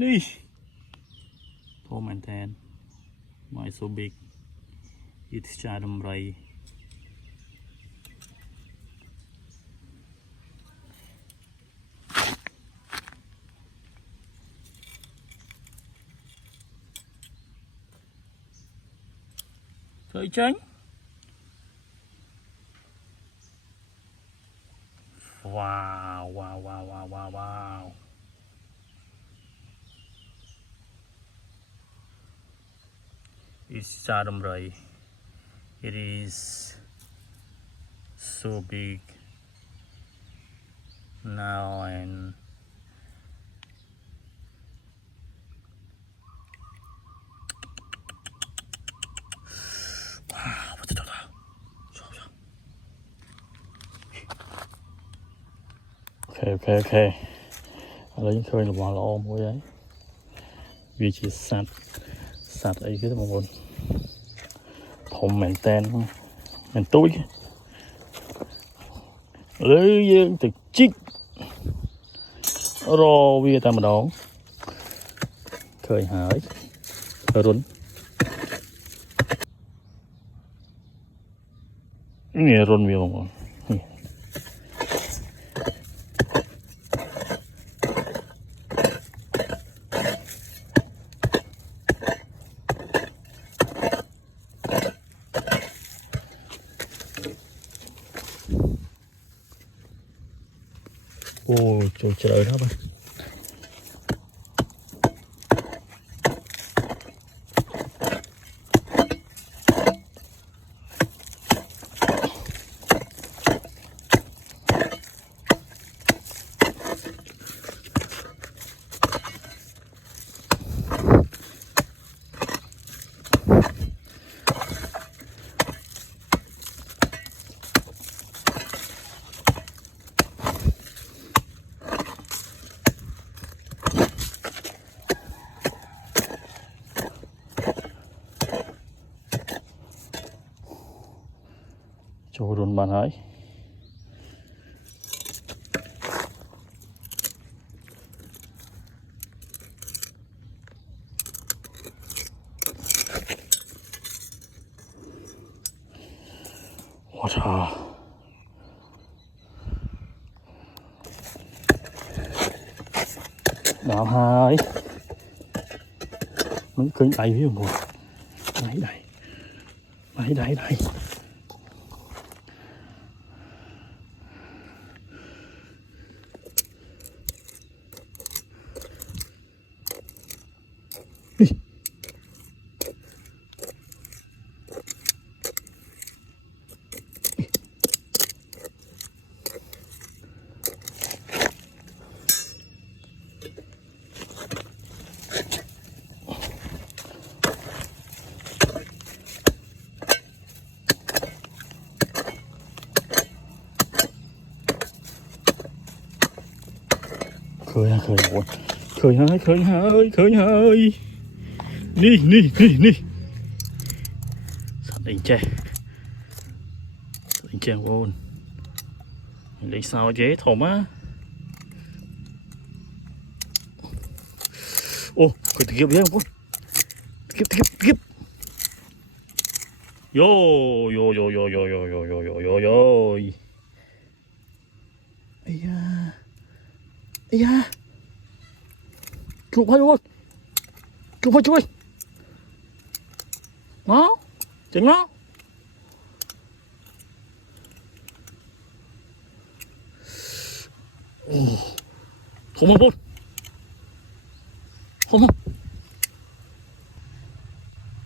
นี่โทรแมนแทนไม่โซบิกอิทชาดมไรThôi tránh. Wow, wow, wow, wow, wow, wow. It's Saddam Ray. It is so big now and wow, what's it all about? Okay. Ở đây khơi là bỏ lỗ mỗi ấy. Vì chỉ sạt ấy cái mọi người.ผมเหม็นแตนเหม็นตุ้ยเลยยังติดจิกรอวิ่งตามมาดองเคยหายเคยรุนนี่รุนวิ่งลงมาโอ้จุดเจริญครับchỗ run bàn hái wow đào hái nó cứng đầy với một đây khơi hơi đi sạt đánh tre vôn lấy sao chế thổ má ô cái tiếp đấy không tiếp yo ây da chụp hay luôn chụp ơi nó chính nó không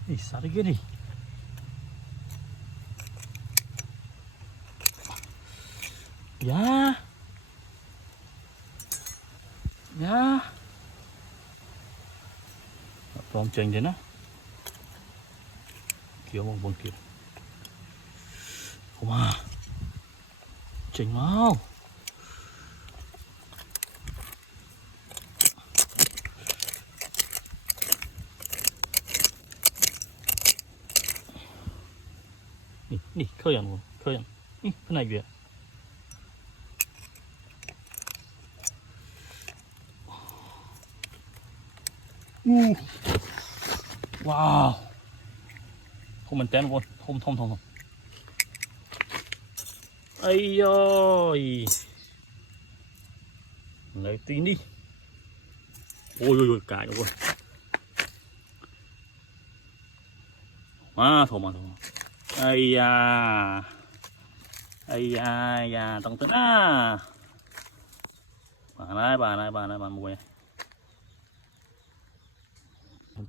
đi sao đấy kia đi ya con chênh thế nó kiểu một con kiểu không à chênh mau nè khơi ăn nè cái này kìa Wow. Không mình tên luôn, không thông thông. Ây ơi. Lấy tin đi. Ôi cãi luôn. Thôi mà. Ây da. Ây da, tăng tính à. Bà này, bà mùi này.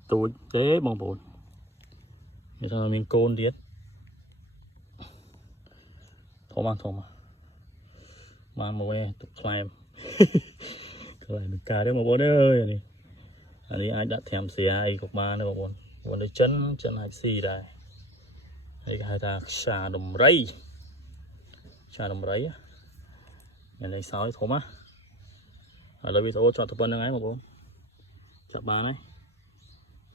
Tôi tế bằng bồn. Bây giờ mình côn điết. Thôi mà. Mà mùi này, tục climb. Cái này được cả đấy mà bồn ơi. Anh ấy đã thèm xì ai của ma nữa mà bồn. Bồn đây chân hai xì đây. Đây hai ta xà đùm rây. Xà đùm rây á. Mình lấy sáu thôi mà. Ở đây tôi chọn tập bên này mà bồn. Chọn ba này.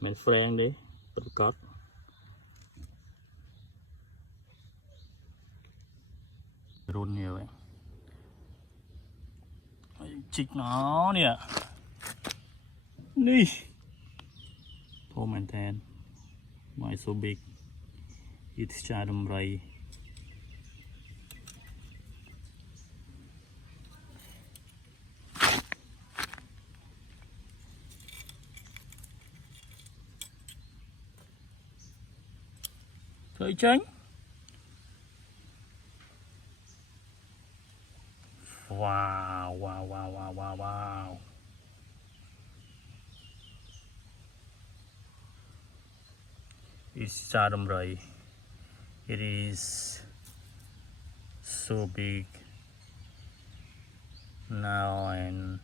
Mình friend đi. Bật cót. Run nhiều vậy. Chích nó nè. Đi. Tom and Tan. Why so big? It's Chatham Ray. Thôi tránh. Wow. It's Chatham Ray. It is so big now and